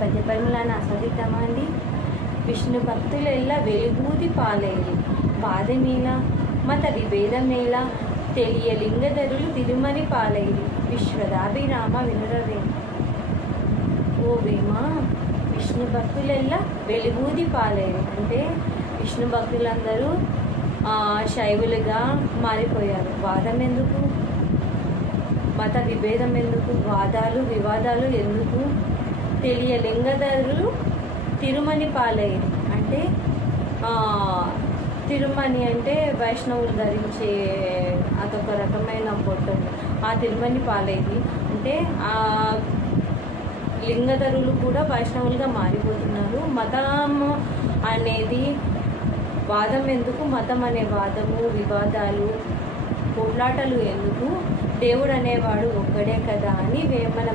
పద్య పరిమళాన్ని ఆస్వాదిద్దామా అండి. విష్ణు భక్తులెల్లా వెలుగూది పాలేరు, వాదమేళ మత విభేదమేళ, తెలియ లింగధరులు తిరుమని పాలేరు, విశ్వదాభిరామ వినురవే. ఓ వేమ, విష్ణు భక్తులెల్లా వెలుగూది పాలేరు అంటే విష్ణు భక్తులందరూ శైవులుగా మారిపోయారు. వాదం ఎందుకు, మత విభేదం ఎందుకు, వాదాలు వివాదాలు ఎందుకు, తెలియ లింగధరులు తిరుమని పాలయ్యారు అంటే తిరుమని అంటే వైష్ణవులు ధరించే అదొక రకమైన బొట్టు. ఆ తిరుమని పాలయ్యి అంటే ఆ లింగధరులు కూడా వైష్ణవులుగా మారిపోతున్నారు. మతము అనేది వాదం ఎందుకు, మతం అనే వాదము వివాదాలు పోట్లాటలు ఎందుకు, దేవుడు అనేవాడు ఒక్కడే కదా అని వేమన